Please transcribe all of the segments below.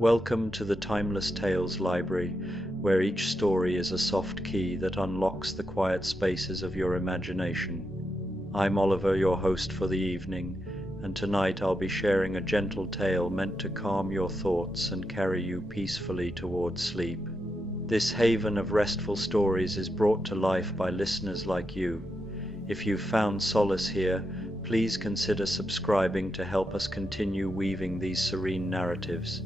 Welcome to the Timeless Tales Library, where each story is a soft key that unlocks the quiet spaces of your imagination. I'm Oliver, your host for the evening, and tonight I'll be sharing a gentle tale meant to calm your thoughts and carry you peacefully towards sleep. This haven of restful stories is brought to life by listeners like you. If you've found solace here, please consider subscribing to help us continue weaving these serene narratives.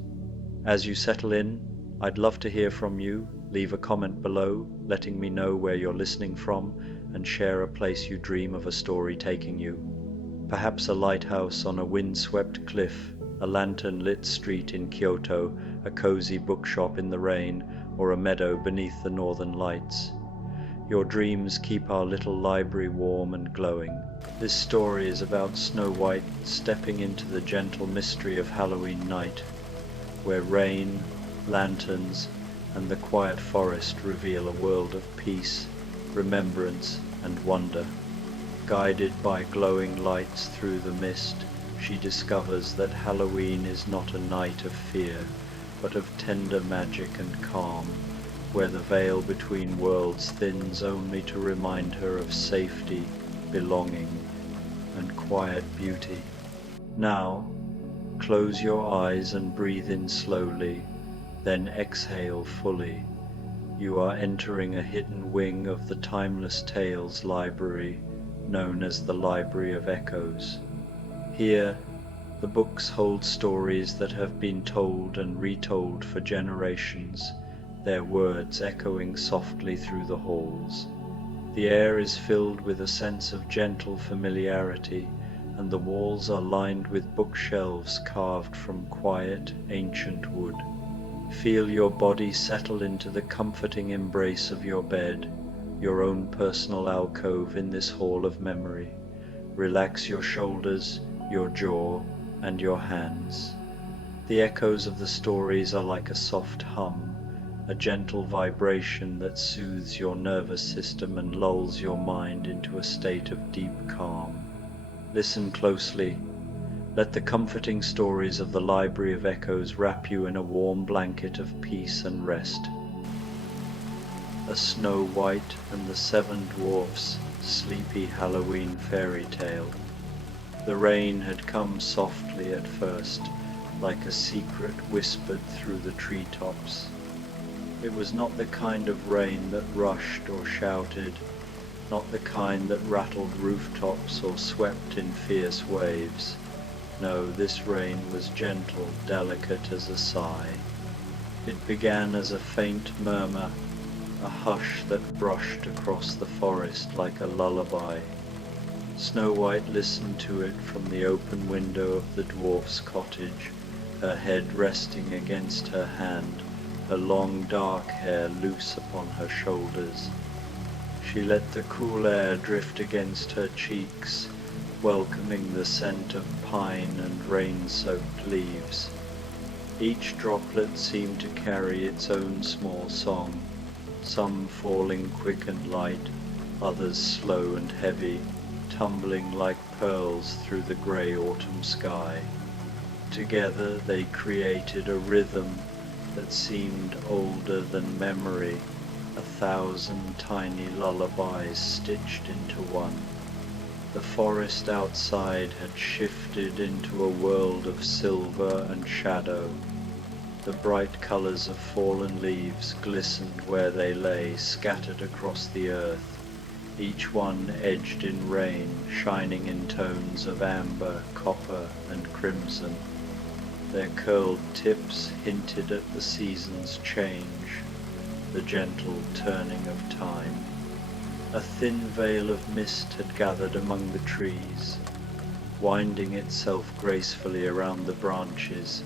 As you settle in, I'd love to hear from you. Leave a comment below, letting me know where you're listening from, and share a place you dream of a story taking you. Perhaps a lighthouse on a windswept cliff, a lantern-lit street in Kyoto, a cozy bookshop in the rain, or a meadow beneath the northern lights. Your dreams keep our little library warm and glowing. This story is about Snow White stepping into the gentle mystery of Halloween night, where rain, lanterns, and the quiet forest reveal a world of peace, remembrance, and wonder. Guided by glowing lights through the mist, she discovers that Halloween is not a night of fear, but of tender magic and calm, where the veil between worlds thins only to remind her of safety, belonging, and quiet beauty. Now, close your eyes and breathe in slowly, then exhale fully. You are entering a hidden wing of the Timeless Tales Library, known as the Library of Echoes. Here, the books hold stories that have been told and retold for generations, their words echoing softly through the halls. The air is filled with a sense of gentle familiarity, and the walls are lined with bookshelves carved from quiet, ancient wood. Feel your body settle into the comforting embrace of your bed, your own personal alcove in this hall of memory. Relax your shoulders, your jaw, and your hands. The echoes of the stories are like a soft hum, a gentle vibration that soothes your nervous system and lulls your mind into a state of deep calm. Listen closely. Let the comforting stories of the Library of Echoes wrap you in a warm blanket of peace and rest. A Snow White and the Seven Dwarfs sleepy Halloween fairy tale. The rain had come softly at first, like a secret whispered through the treetops. It was not the kind of rain that rushed or shouted, not the kind that rattled rooftops or swept in fierce waves. No, this rain was gentle, delicate as a sigh. It began as a faint murmur, a hush that brushed across the forest like a lullaby. Snow White listened to it from the open window of the dwarf's cottage, her head resting against her hand, her long dark hair loose upon her shoulders. She let the cool air drift against her cheeks, welcoming the scent of pine and rain-soaked leaves. Each droplet seemed to carry its own small song, some falling quick and light, others slow and heavy, tumbling like pearls through the grey autumn sky. Together they created a rhythm that seemed older than memory, 1,000 tiny lullabies stitched into one. The forest outside had shifted into a world of silver and shadow. The bright colors of fallen leaves glistened where they lay, scattered across the earth, each one edged in rain, shining in tones of amber, copper, and crimson. Their curled tips hinted at the season's change, the gentle turning of time. A thin veil of mist had gathered among the trees, winding itself gracefully around the branches,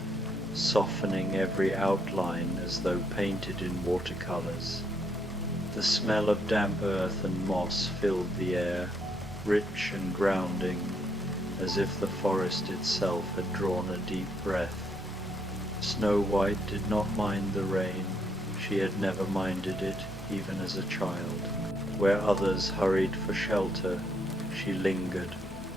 softening every outline as though painted in watercolors. The smell of damp earth and moss filled the air, rich and grounding, as if the forest itself had drawn a deep breath. Snow White did not mind the rain. She had never minded it, even as a child. Where others hurried for shelter, she lingered,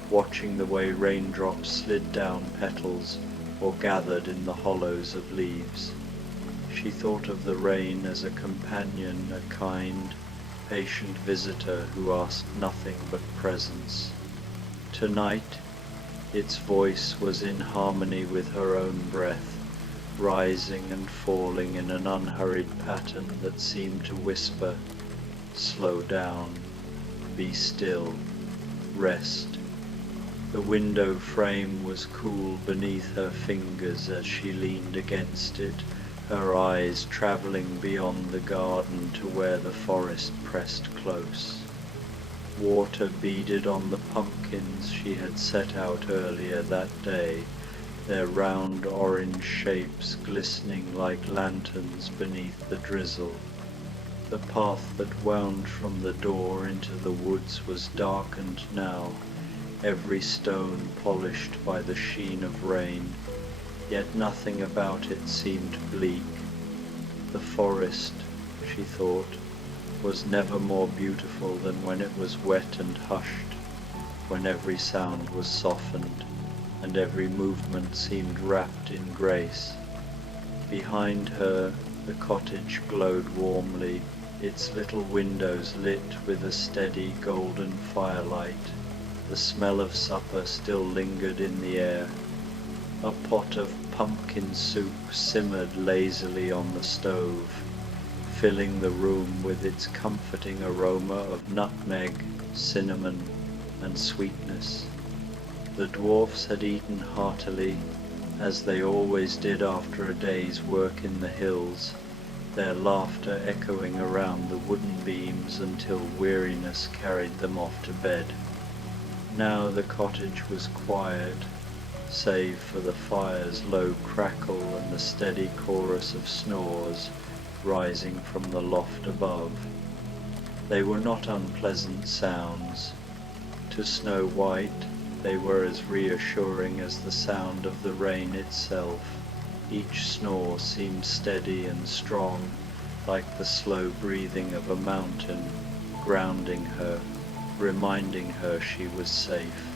watching the way raindrops slid down petals, or gathered in the hollows of leaves. She thought of the rain as a companion, a kind, patient visitor who asked nothing but presence. Tonight, its voice was in harmony with her own breath, rising and falling in an unhurried pattern that seemed to whisper, "Slow down, be still, rest." The window frame was cool beneath her fingers as she leaned against it, her eyes travelling beyond the garden to where the forest pressed close. Water beaded on the pumpkins she had set out earlier that day, their round orange shapes glistening like lanterns beneath the drizzle. The path that wound from the door into the woods was darkened now, every stone polished by the sheen of rain, yet nothing about it seemed bleak. The forest, she thought, was never more beautiful than when it was wet and hushed, when every sound was softened, and every movement seemed wrapped in grace. Behind her, the cottage glowed warmly, its little windows lit with a steady golden firelight. The smell of supper still lingered in the air. A pot of pumpkin soup simmered lazily on the stove, filling the room with its comforting aroma of nutmeg, cinnamon, and sweetness. The dwarfs had eaten heartily, as they always did after a day's work in the hills, their laughter echoing around the wooden beams until weariness carried them off to bed. Now the cottage was quiet, save for the fire's low crackle and the steady chorus of snores rising from the loft above. They were not unpleasant sounds. To Snow White, they were as reassuring as the sound of the rain itself. Each snore seemed steady and strong, like the slow breathing of a mountain, grounding her, reminding her she was safe.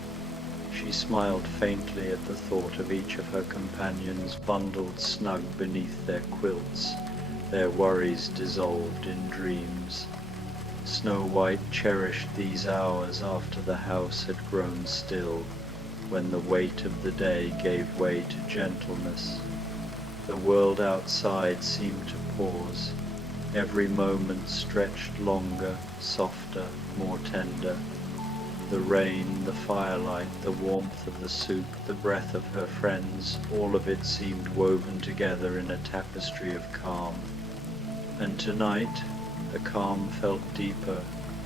She smiled faintly at the thought of each of her companions bundled snug beneath their quilts, their worries dissolved in dreams. Snow White cherished these hours after the house had grown still, when the weight of the day gave way to gentleness. The world outside seemed to pause. Every moment stretched longer, softer, more tender. The rain, the firelight, the warmth of the soup, the breath of her friends, all of it seemed woven together in a tapestry of calm. And tonight, the calm felt deeper,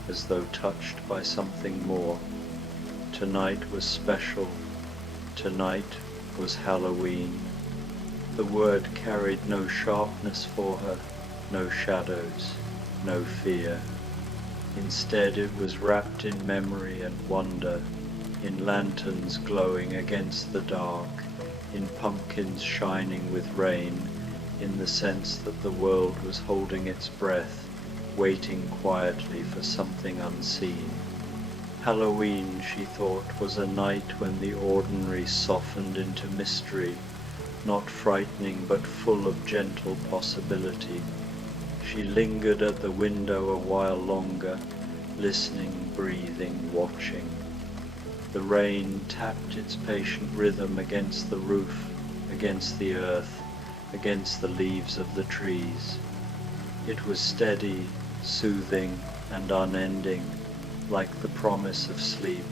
as though touched by something more. Tonight was special. Tonight was Halloween. The word carried no sharpness for her, no shadows, no fear. Instead, it was wrapped in memory and wonder, in lanterns glowing against the dark, in pumpkins shining with rain, in the sense that the world was holding its breath, waiting quietly for something unseen. Halloween, she thought, was a night when the ordinary softened into mystery, not frightening but full of gentle possibility. She lingered at the window a while longer, listening, breathing, watching. The rain tapped its patient rhythm against the roof, against the earth, against the leaves of the trees. It was steady, soothing, and unending, like the promise of sleep.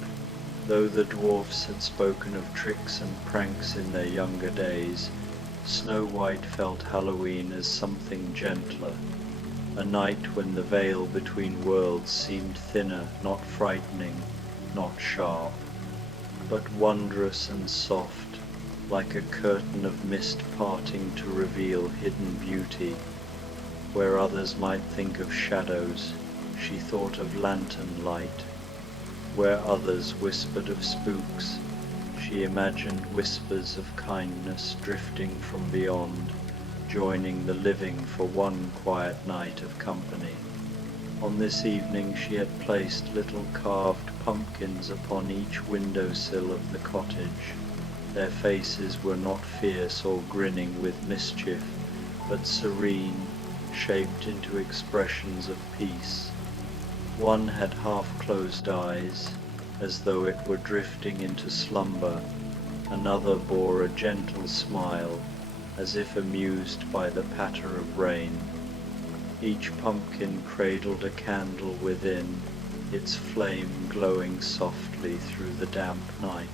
Though the dwarfs had spoken of tricks and pranks in their younger days, Snow White felt Halloween as something gentler, a night when the veil between worlds seemed thinner, not frightening, not sharp, but wondrous and soft, like a curtain of mist parting to reveal hidden beauty. Where others might think of shadows, she thought of lantern light. Where others whispered of spooks, she imagined whispers of kindness drifting from beyond, joining the living for one quiet night of company. On this evening she had placed little carved pumpkins upon each windowsill of the cottage. Their faces were not fierce or grinning with mischief, but serene, shaped into expressions of peace. One had half-closed eyes, as though it were drifting into slumber. Another bore a gentle smile, as if amused by the patter of rain. Each pumpkin cradled a candle within, its flame glowing softly through the damp night.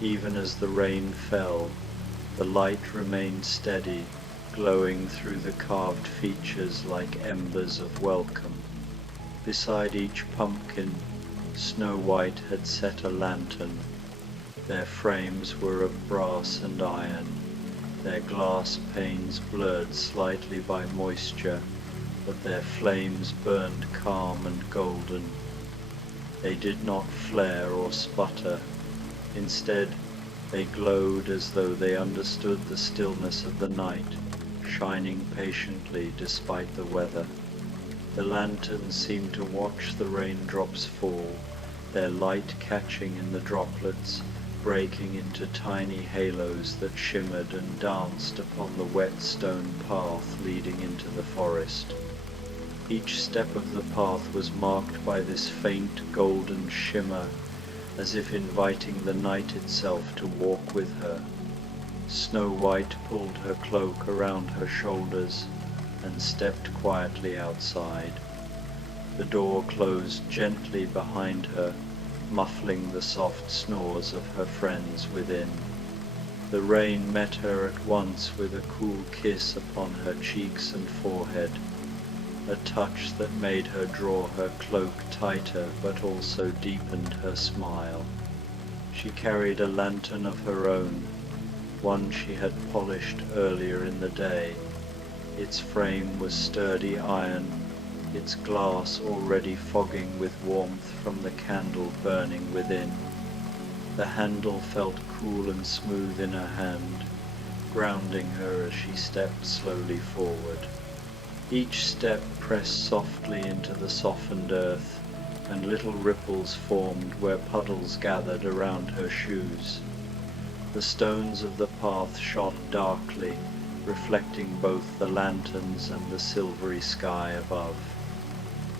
Even as the rain fell, the light remained steady, glowing through the carved features like embers of welcome. Beside each pumpkin, Snow White had set a lantern. Their frames were of brass and iron, their glass panes blurred slightly by moisture, but their flames burned calm and golden. They did not flare or sputter. Instead, they glowed as though they understood the stillness of the night, shining patiently despite the weather. The lanterns seemed to watch the raindrops fall, their light catching in the droplets, breaking into tiny halos that shimmered and danced upon the wet stone path leading into the forest. Each step of the path was marked by this faint golden shimmer, as if inviting the night itself to walk with her. Snow White pulled her cloak around her shoulders and stepped quietly outside. The door closed gently behind her, muffling the soft snores of her friends within. The rain met her at once with a cool kiss upon her cheeks and forehead, a touch that made her draw her cloak tighter but also deepened her smile. She carried a lantern of her own, one she had polished earlier in the day. Its frame was sturdy iron, its glass already fogging with warmth from the candle burning within. The handle felt cool and smooth in her hand, grounding her as she stepped slowly forward. Each step pressed softly into the softened earth, and little ripples formed where puddles gathered around her shoes. The stones of the path shone darkly, reflecting both the lanterns and the silvery sky above.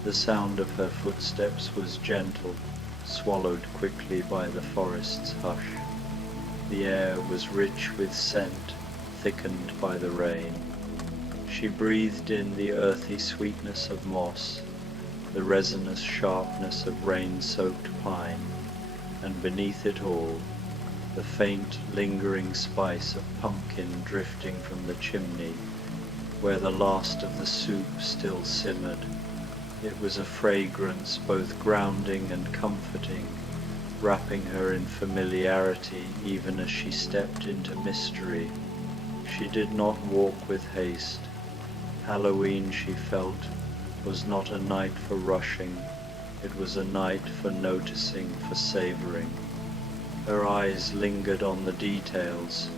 The sound of her footsteps was gentle, swallowed quickly by the forest's hush. The air was rich with scent, thickened by the rain. She breathed in the earthy sweetness of moss, the resinous sharpness of rain-soaked pine, and beneath it all, the faint, lingering spice of pumpkin drifting from the chimney, where the last of the soup still simmered. It was a fragrance both grounding and comforting, wrapping her in familiarity even as she stepped into mystery. She did not walk with haste. Halloween, she felt, was not a night for rushing. It was a night for noticing, for savoring. Her eyes lingered on the details,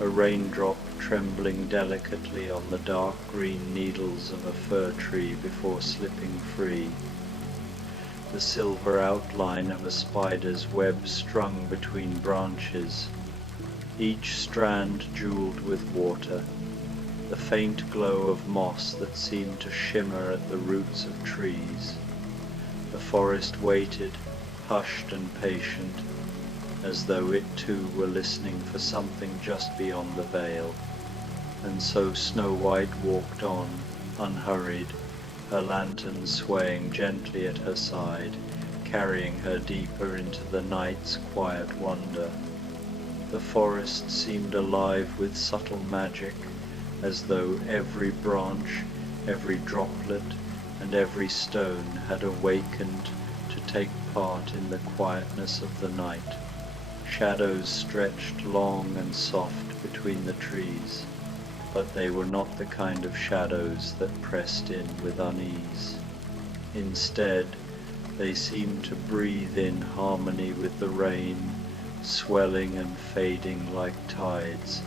a raindrop trembling delicately on the dark green needles of a fir tree before slipping free, the silver outline of a spider's web strung between branches, each strand jeweled with water, the faint glow of moss that seemed to shimmer at the roots of trees. The forest waited, hushed and patient, as though it too were listening for something just beyond the veil. And so Snow White walked on, unhurried, her lantern swaying gently at her side, carrying her deeper into the night's quiet wonder. The forest seemed alive with subtle magic, as though every branch, every droplet, and every stone had awakened to take part in the quietness of the night. Shadows stretched long and soft between the trees, but they were not the kind of shadows that pressed in with unease. Instead, they seemed to breathe in harmony with the rain, swelling and fading like tides,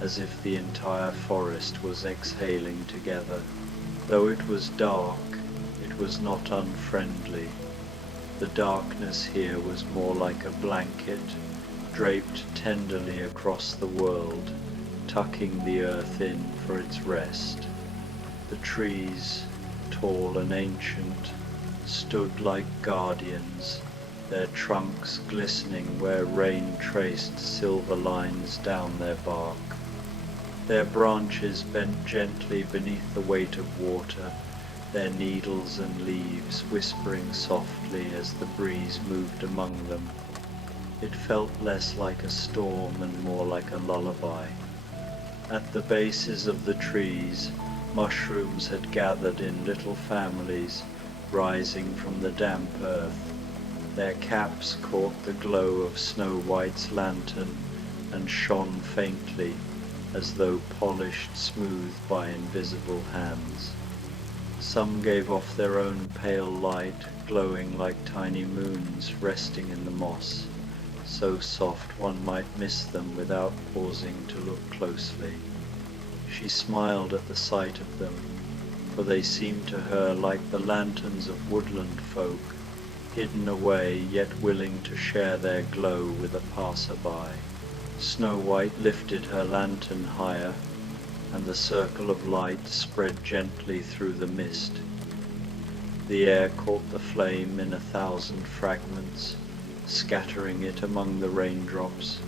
as if the entire forest was exhaling together. Though it was dark, it was not unfriendly. The darkness here was more like a blanket, draped tenderly across the world, tucking the earth in for its rest. The trees, tall and ancient, stood like guardians, their trunks glistening where rain traced silver lines down their bark. Their branches bent gently beneath the weight of water, their needles and leaves whispering softly as the breeze moved among them. It felt less like a storm and more like a lullaby. At the bases of the trees, mushrooms had gathered in little families, rising from the damp earth. Their caps caught the glow of Snow White's lantern and shone faintly, as though polished smooth by invisible hands. Some gave off their own pale light, glowing like tiny moons resting in the moss, so soft one might miss them without pausing to look closely. She smiled at the sight of them, for they seemed to her like the lanterns of woodland folk, hidden away yet willing to share their glow with a passer-by. Snow White lifted her lantern higher, and the circle of light spread gently through the mist. The air caught the flame in 1,000 fragments, scattering it among the raindrops.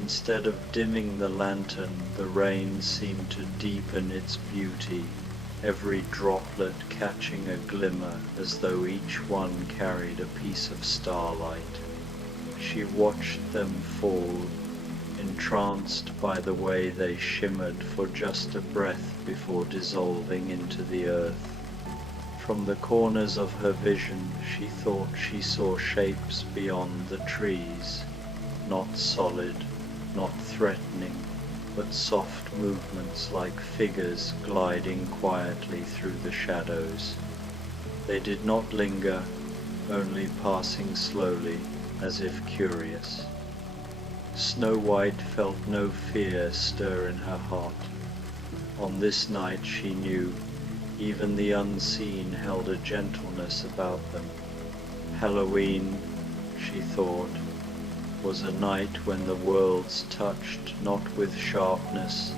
Instead of dimming the lantern, the rain seemed to deepen its beauty, every droplet catching a glimmer as though each one carried a piece of starlight. She watched them fall, entranced by the way they shimmered for just a breath before dissolving into the earth. From the corners of her vision, she thought she saw shapes beyond the trees, not solid, not threatening, but soft movements like figures gliding quietly through the shadows. They did not linger, only passing slowly, as if curious. Snow White felt no fear stir in her heart. On this night she knew, even the unseen held a gentleness about them. Halloween, she thought, was a night when the worlds touched not with sharpness,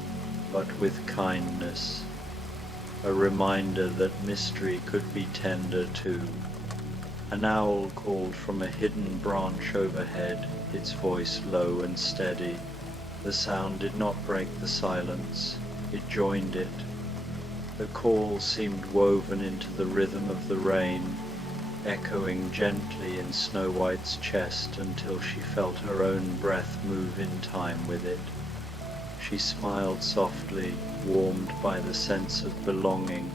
but with kindness, a reminder that mystery could be tender too. An owl called from a hidden branch overhead, its voice low and steady. The sound did not break the silence, it joined it. The call seemed woven into the rhythm of the rain, echoing gently in Snow White's chest until she felt her own breath move in time with it. She smiled softly, warmed by the sense of belonging,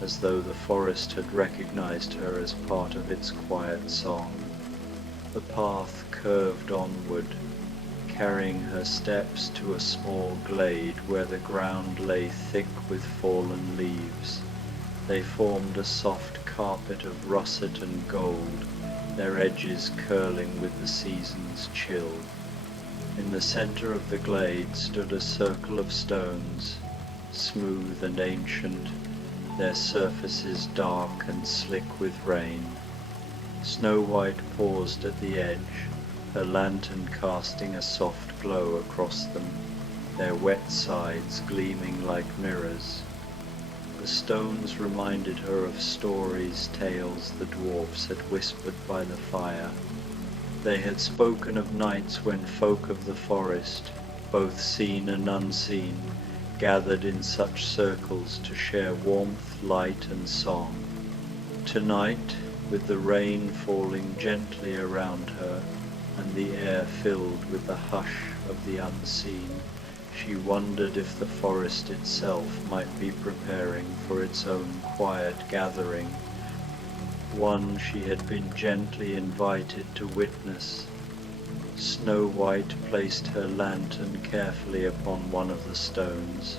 as though the forest had recognized her as part of its quiet song. The path curved onward, carrying her steps to a small glade where the ground lay thick with fallen leaves. They formed a soft carpet of russet and gold, their edges curling with the season's chill. In the center of the glade stood a circle of stones, smooth and ancient, their surfaces dark and slick with rain. Snow White paused at the edge, her lantern casting a soft glow across them, their wet sides gleaming like mirrors. The stones reminded her of tales the dwarfs had whispered by the fire. They had spoken of nights when folk of the forest, both seen and unseen, gathered in such circles to share warmth, light and song. Tonight, with the rain falling gently around her and the air filled with the hush of the unseen, she wondered if the forest itself might be preparing for its own quiet gathering, one she had been gently invited to witness. Snow White placed her lantern carefully upon one of the stones,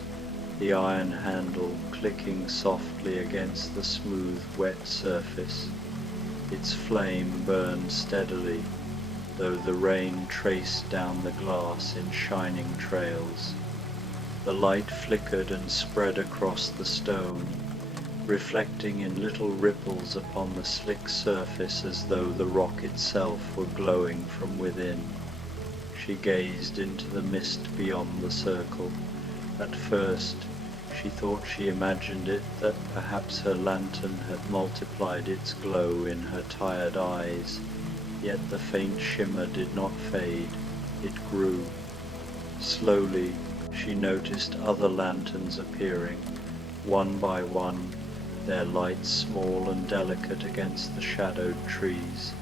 the iron handle clicking softly against the smooth, wet surface. Its flame burned steadily, though the rain traced down the glass in shining trails. The light flickered and spread across the stone, reflecting in little ripples upon the slick surface as though the rock itself were glowing from within. She gazed into the mist beyond the circle. At first, she thought she imagined it that perhaps her lantern had multiplied its glow in her tired eyes, yet the faint shimmer did not fade, it grew. Slowly, she noticed other lanterns appearing, one by one, their lights small and delicate against the shadowed trees.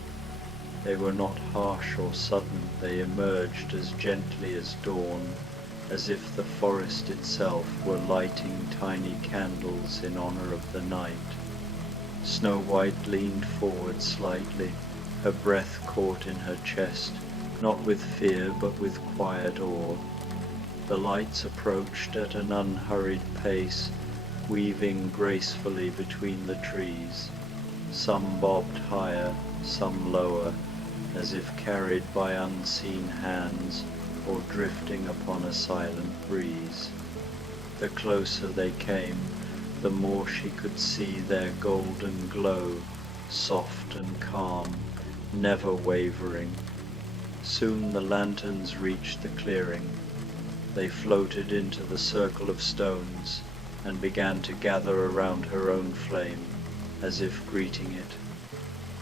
They were not harsh or sudden, they emerged as gently as dawn, as if the forest itself were lighting tiny candles in honor of the night. Snow White leaned forward slightly, her breath caught in her chest, not with fear but with quiet awe. The lights approached at an unhurried pace, weaving gracefully between the trees. Some bobbed higher, some lower, as if carried by unseen hands or drifting upon a silent breeze. The closer they came, the more she could see their golden glow, soft and calm, never wavering. Soon the lanterns reached the clearing. They floated into the circle of stones and began to gather around her own flame, as if greeting it.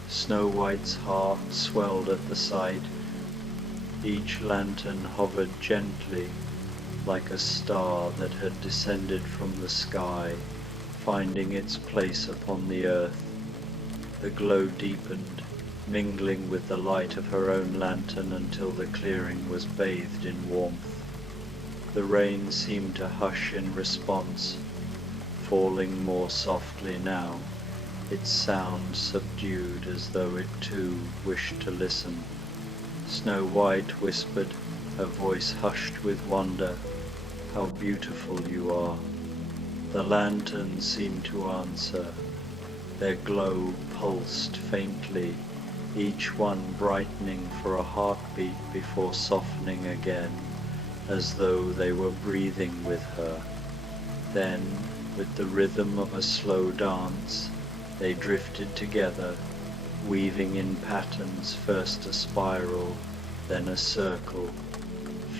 Snow White's heart swelled at the sight. Each lantern hovered gently, like a star that had descended from the sky, finding its place upon the earth. The glow deepened, mingling with the light of her own lantern until the clearing was bathed in warmth. The rain seemed to hush in response, falling more softly now, its sound subdued as though it too wished to listen. Snow White whispered, her voice hushed with wonder, "How beautiful you are." The lanterns seemed to answer. Their glow pulsed faintly, each one brightening for a heartbeat before softening again, as though they were breathing with her. Then, with the rhythm of a slow dance, they drifted together, weaving in patterns, first a spiral, then a circle,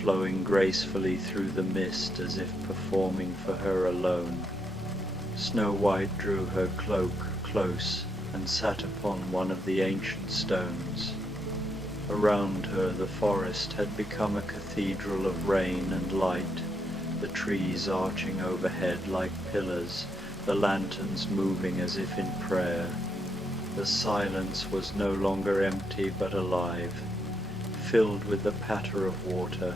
flowing gracefully through the mist as if performing for her alone. Snow White drew her cloak close and sat upon one of the ancient stones. Around her the forest had become a cathedral of rain and light, the trees arching overhead like pillars, the lanterns moving as if in prayer. The silence was no longer empty but alive, filled with the patter of water,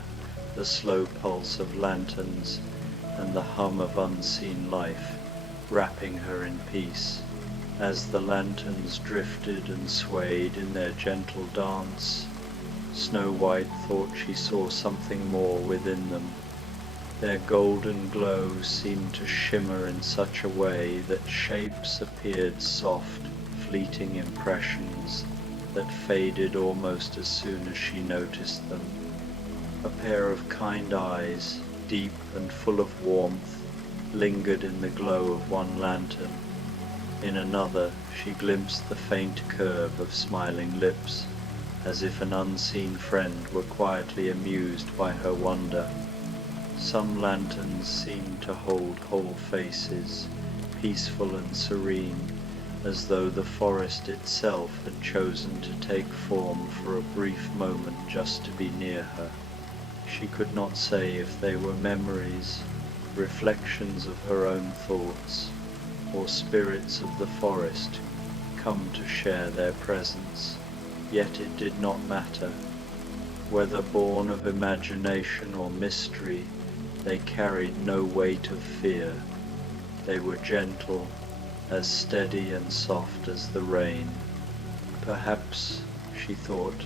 the slow pulse of lanterns, and the hum of unseen life, wrapping her in peace. As the lanterns drifted and swayed in their gentle dance, Snow White thought she saw something more within them. Their golden glow seemed to shimmer in such a way that shapes appeared, soft, fleeting impressions that faded almost as soon as she noticed them. A pair of kind eyes, deep and full of warmth, lingered in the glow of one lantern. In another she glimpsed the faint curve of smiling lips, as if an unseen friend were quietly amused by her wonder. Some lanterns seemed to hold whole faces, peaceful and serene, as though the forest itself had chosen to take form for a brief moment just to be near her. She could not say if they were memories, reflections of her own thoughts, or spirits of the forest come to share their presence. Yet it did not matter. Whether born of imagination or mystery, they carried no weight of fear. They were gentle, as steady and soft as the rain. Perhaps, she thought,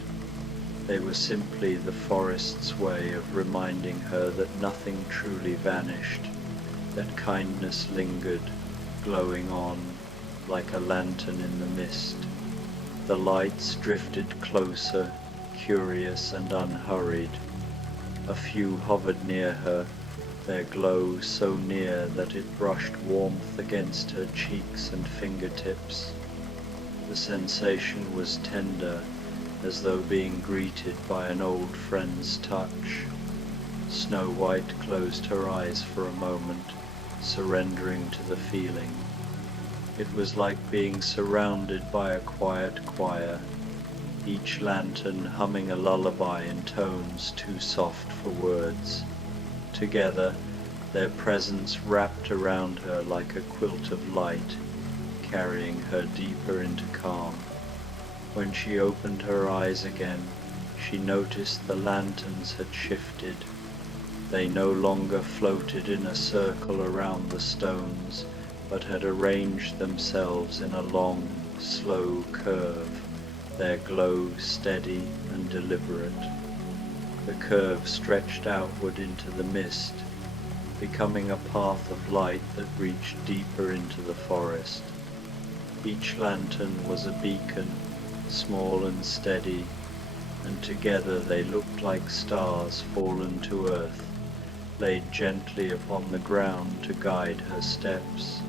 they were simply the forest's way of reminding her that nothing truly vanished, that kindness lingered, glowing on, like a lantern in the mist. The lights drifted closer, curious and unhurried. A few hovered near her, their glow so near that it brushed warmth against her cheeks and fingertips. The sensation was tender, as though being greeted by an old friend's touch. Snow White closed her eyes for a moment, surrendering to the feeling. It was like being surrounded by a quiet choir, each lantern humming a lullaby in tones too soft for words. Together, their presence wrapped around her like a quilt of light, carrying her deeper into calm. When she opened her eyes again, she noticed the lanterns had shifted. They no longer floated in a circle around the stones, but had arranged themselves in a long, slow curve, their glow steady and deliberate. The curve stretched outward into the mist, becoming a path of light that reached deeper into the forest. Each lantern was a beacon, small and steady, and together they looked like stars fallen to earth, laid gently upon the ground to guide her steps.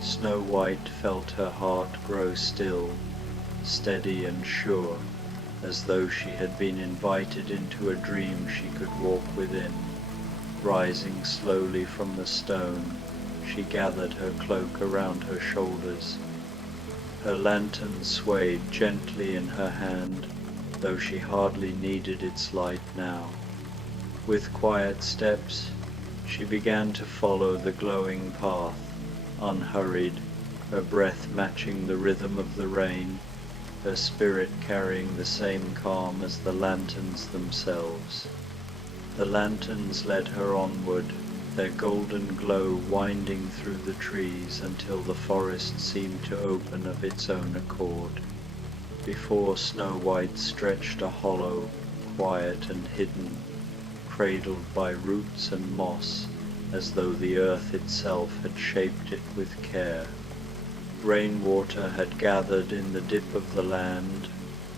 Snow White felt her heart grow still, steady and sure, as though she had been invited into a dream she could walk within. Rising slowly from the stone, she gathered her cloak around her shoulders. Her lantern swayed gently in her hand, though she hardly needed its light now. With quiet steps, she began to follow the glowing path, unhurried, her breath matching the rhythm of the rain, her spirit carrying the same calm as the lanterns themselves. The lanterns led her onward, their golden glow winding through the trees until the forest seemed to open of its own accord. Before Snow White stretched a hollow, quiet and hidden, cradled by roots and moss, as though the earth itself had shaped it with care. Rainwater had gathered in the dip of the land,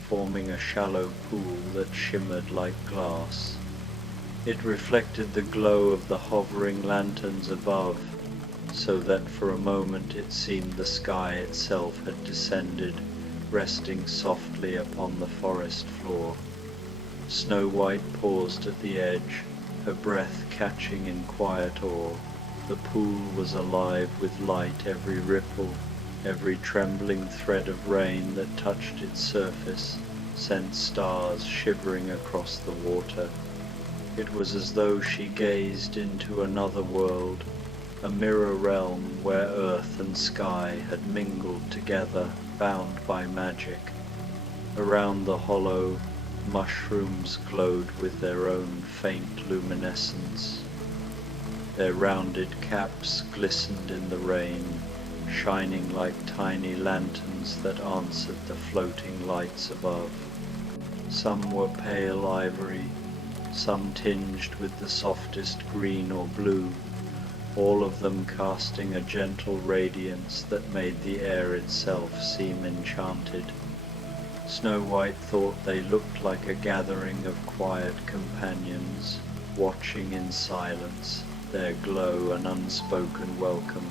forming a shallow pool that shimmered like glass. It reflected the glow of the hovering lanterns above, so that for a moment it seemed the sky itself had descended, resting softly upon the forest floor. Snow White paused at the edge, her breath catching in quiet awe. The pool was alive with light, every ripple, every trembling thread of rain that touched its surface sent stars shivering across the water. It was as though she gazed into another world, a mirror realm where earth and sky had mingled together, bound by magic. Around the hollow, mushrooms glowed with their own faint luminescence. Their rounded caps glistened in the rain, shining like tiny lanterns that answered the floating lights above. Some were pale ivory, some tinged with the softest green or blue, all of them casting a gentle radiance that made the air itself seem enchanted. Snow White thought they looked like a gathering of quiet companions, watching in silence, their glow an unspoken welcome.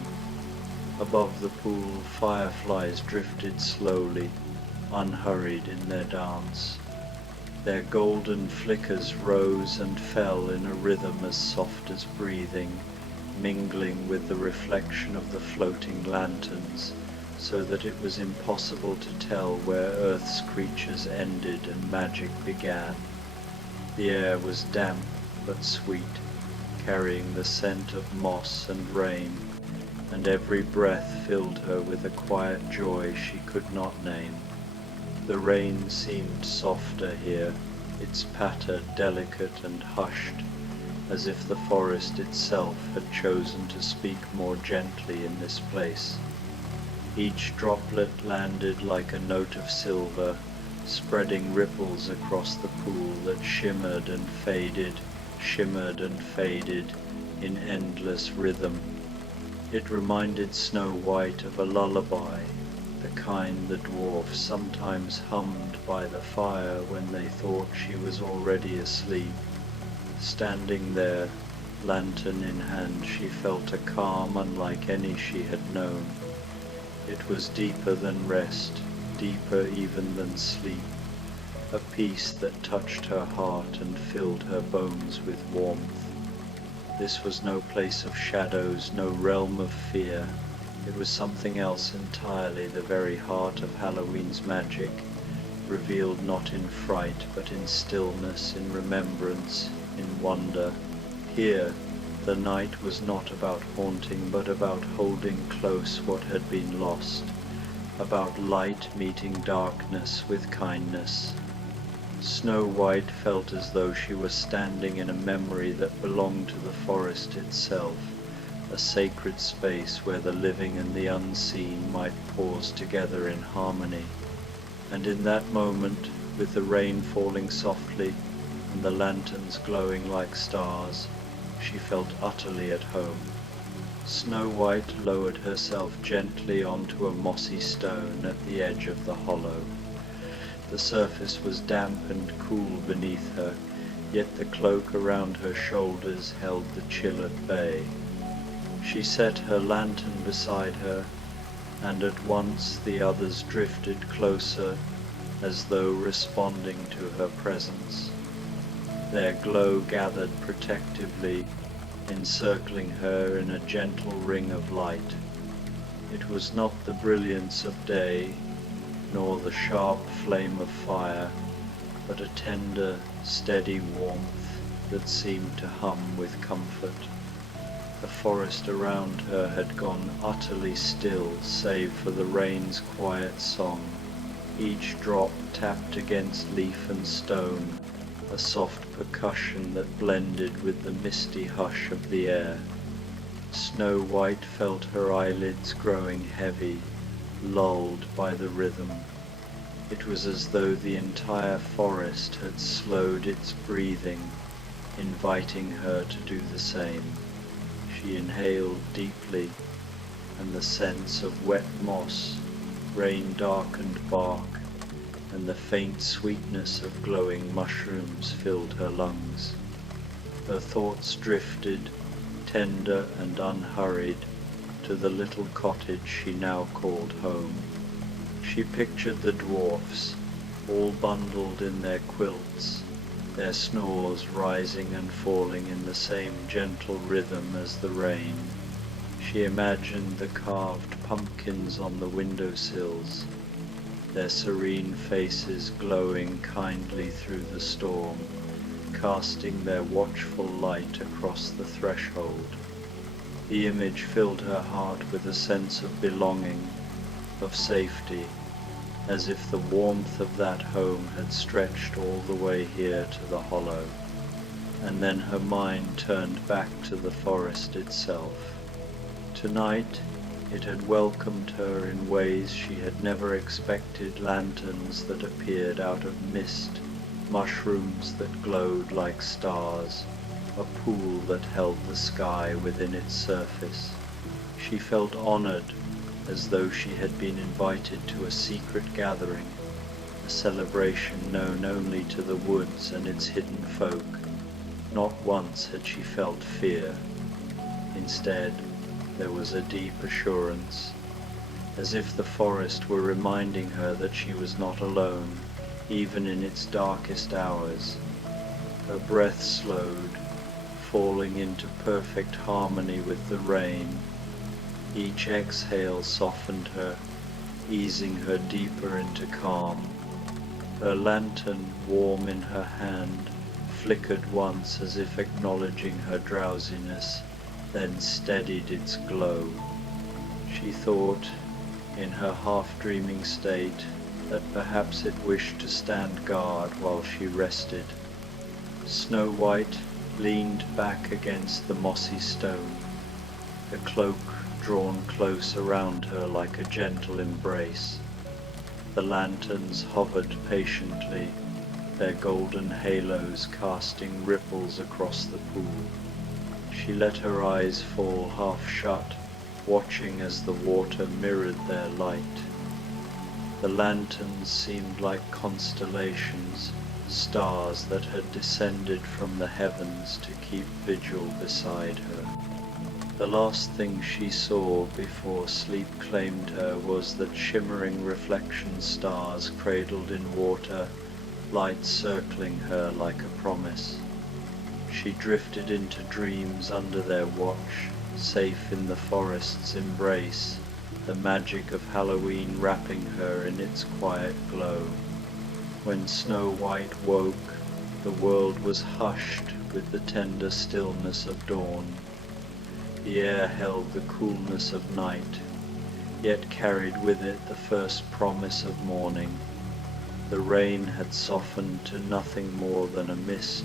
Above the pool, fireflies drifted slowly, unhurried in their dance. Their golden flickers rose and fell in a rhythm as soft as breathing, mingling with the reflection of the floating lanterns, so that it was impossible to tell where Earth's creatures ended and magic began. The air was damp but sweet, carrying the scent of moss and rain, and every breath filled her with a quiet joy she could not name. The rain seemed softer here, its patter delicate and hushed, as if the forest itself had chosen to speak more gently in this place. Each droplet landed like a note of silver, spreading ripples across the pool that shimmered and faded in endless rhythm. It reminded Snow White of a lullaby, the kind the Dwarfs sometimes hummed by the fire when they thought she was already asleep. Standing there, lantern in hand, she felt a calm unlike any she had known. It was deeper than rest, deeper even than sleep, a peace that touched her heart and filled her bones with warmth. This was no place of shadows, no realm of fear. It was something else entirely, the very heart of Halloween's magic, revealed not in fright, but in stillness, in remembrance, in wonder. Here, the night was not about haunting, but about holding close what had been lost, about light meeting darkness with kindness. Snow White felt as though she was standing in a memory that belonged to the forest itself, a sacred space where the living and the unseen might pause together in harmony. And in that moment, with the rain falling softly and the lanterns glowing like stars, she felt utterly at home. Snow White lowered herself gently onto a mossy stone at the edge of the hollow. The surface was damp and cool beneath her, yet the cloak around her shoulders held the chill at bay. She set her lantern beside her, and at once the others drifted closer, as though responding to her presence. Their glow gathered protectively, encircling her in a gentle ring of light. It was not the brilliance of day, nor the sharp flame of fire, but a tender, steady warmth that seemed to hum with comfort. The forest around her had gone utterly still, save for the rain's quiet song. Each drop tapped against leaf and stone, a soft percussion that blended with the misty hush of the air. Snow White felt her eyelids growing heavy, lulled by the rhythm. It was as though the entire forest had slowed its breathing, inviting her to do the same. She inhaled deeply, and the sense of wet moss, rain-darkened bark, and the faint sweetness of glowing mushrooms filled her lungs. Her thoughts drifted, tender and unhurried, to the little cottage she now called home. She pictured the dwarfs, all bundled in their quilts, their snores rising and falling in the same gentle rhythm as the rain. She imagined the carved pumpkins on the windowsills, their serene faces glowing kindly through the storm, casting their watchful light across the threshold. The image filled her heart with a sense of belonging, of safety, as if the warmth of that home had stretched all the way here to the hollow. And then her mind turned back to the forest itself. Tonight it had welcomed her in ways she had never expected, lanterns that appeared out of mist, mushrooms that glowed like stars, a pool that held the sky within its surface. She felt honored, as though she had been invited to a secret gathering, a celebration known only to the woods and its hidden folk. Not once had she felt fear. Instead, there was a deep assurance, as if the forest were reminding her that she was not alone, even in its darkest hours. Her breath slowed, falling into perfect harmony with the rain. Each exhale softened her, easing her deeper into calm. Her lantern, warm in her hand, flickered once as if acknowledging her drowsiness, then steadied its glow. She thought, in her half-dreaming state, that perhaps it wished to stand guard while she rested. Snow White leaned back against the mossy stone, the cloak drawn close around her like a gentle embrace. The lanterns hovered patiently, their golden halos casting ripples across the pool. She let her eyes fall half shut, watching as the water mirrored their light. The lanterns seemed like constellations, stars that had descended from the heavens to keep vigil beside her. The last thing she saw before sleep claimed her was that shimmering reflection stars cradled in water, light circling her like a promise. She drifted into dreams under their watch, safe in the forest's embrace, the magic of Halloween wrapping her in its quiet glow. When Snow White woke, the world was hushed with the tender stillness of dawn. The air held the coolness of night, yet carried with it the first promise of morning. The rain had softened to nothing more than a mist,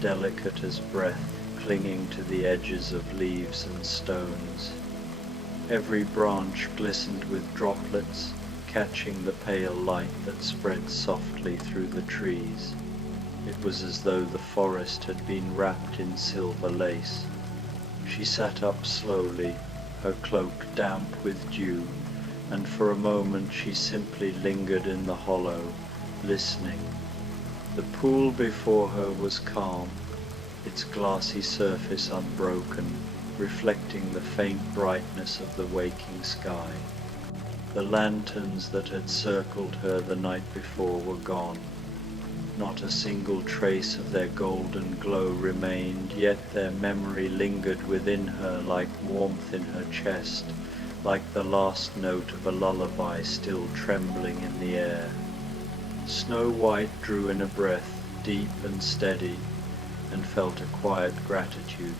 delicate as breath, clinging to the edges of leaves and stones. Every branch glistened with droplets, catching the pale light that spread softly through the trees. It was as though the forest had been wrapped in silver lace. She sat up slowly, her cloak damp with dew, and for a moment she simply lingered in the hollow, listening. The pool before her was calm, its glassy surface unbroken, reflecting the faint brightness of the waking sky. The lanterns that had circled her the night before were gone. Not a single trace of their golden glow remained, yet their memory lingered within her like warmth in her chest, like the last note of a lullaby still trembling in the air. Snow White drew in a breath, deep and steady, and felt a quiet gratitude.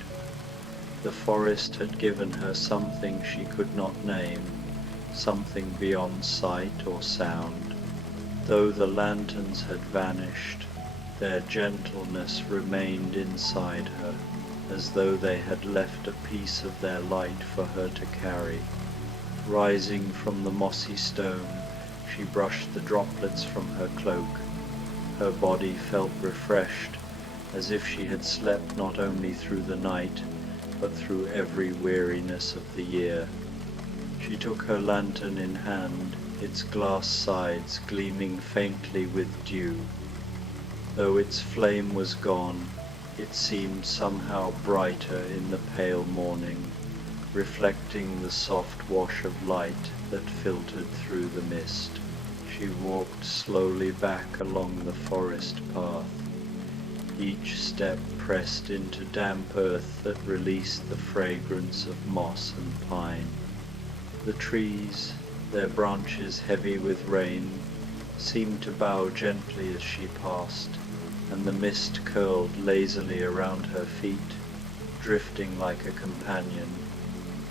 The forest had given her something she could not name, something beyond sight or sound. Though the lanterns had vanished, their gentleness remained inside her, as though they had left a piece of their light for her to carry. Rising from the mossy stone, she brushed the droplets from her cloak. Her body felt refreshed, as if she had slept not only through the night, but through every weariness of the year. She took her lantern in hand, its glass sides gleaming faintly with dew. Though its flame was gone, it seemed somehow brighter in the pale morning, reflecting the soft wash of light that filtered through the mist. She walked slowly back along the forest path, each step pressed into damp earth that released the fragrance of moss and pine. The trees, their branches heavy with rain, seemed to bow gently as she passed, and the mist curled lazily around her feet, drifting like a companion.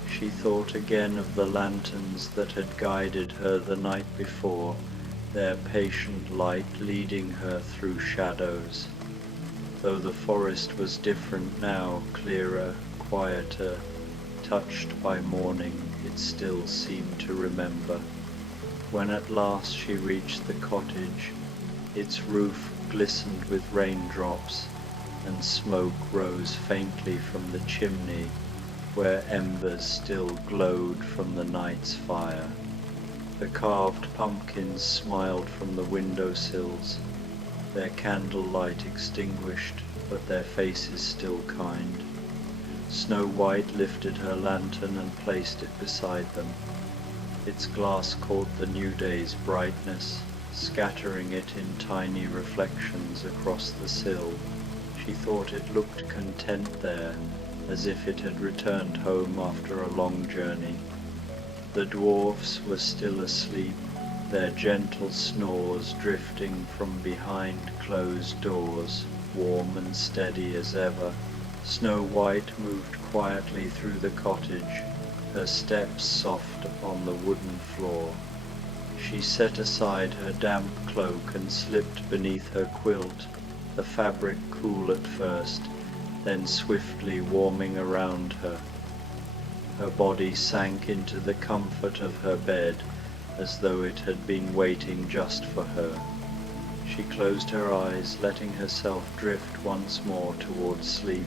She thought again of the lanterns that had guided her the night before, their patient light leading her through shadows. Though the forest was different now, clearer, quieter, touched by morning, it still seemed to remember. When at last she reached the cottage, its roof glistened with raindrops, and smoke rose faintly from the chimney, where embers still glowed from the night's fire. The carved pumpkins smiled from the window-sills, their candlelight extinguished, but their faces still kind. Snow White lifted her lantern and placed it beside them. Its glass caught the new day's brightness, scattering it in tiny reflections across the sill. She thought it looked content there, as if it had returned home after a long journey. The dwarfs were still asleep, their gentle snores drifting from behind closed doors, warm and steady as ever. Snow White moved quietly through the cottage, her steps soft upon the wooden floor. She set aside her damp cloak and slipped beneath her quilt, the fabric cool at first, then swiftly warming around her. Her body sank into the comfort of her bed, as though it had been waiting just for her. She closed her eyes, letting herself drift once more towards sleep.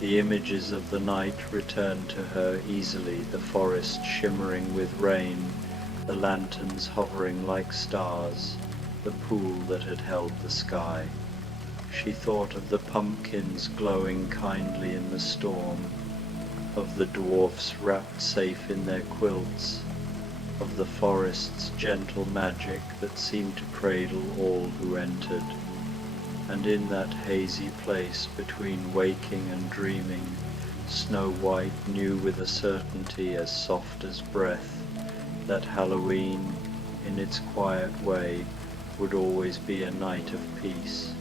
The images of the night returned to her easily, the forest shimmering with rain, the lanterns hovering like stars, the pool that had held the sky. She thought of the pumpkins glowing kindly in the storm, of the dwarfs wrapped safe in their quilts, of the forest's gentle magic that seemed to cradle all who entered. And in that hazy place between waking and dreaming, Snow White knew with a certainty as soft as breath that Halloween, in its quiet way, would always be a night of peace.